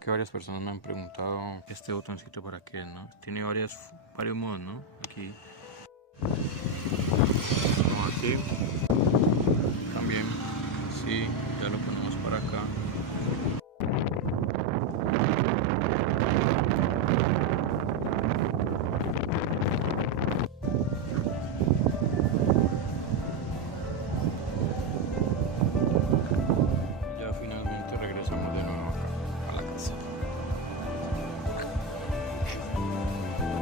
que varias personas me han preguntado este botoncito para qué, ¿no? Tiene varios modos, ¿no? Aquí, como así.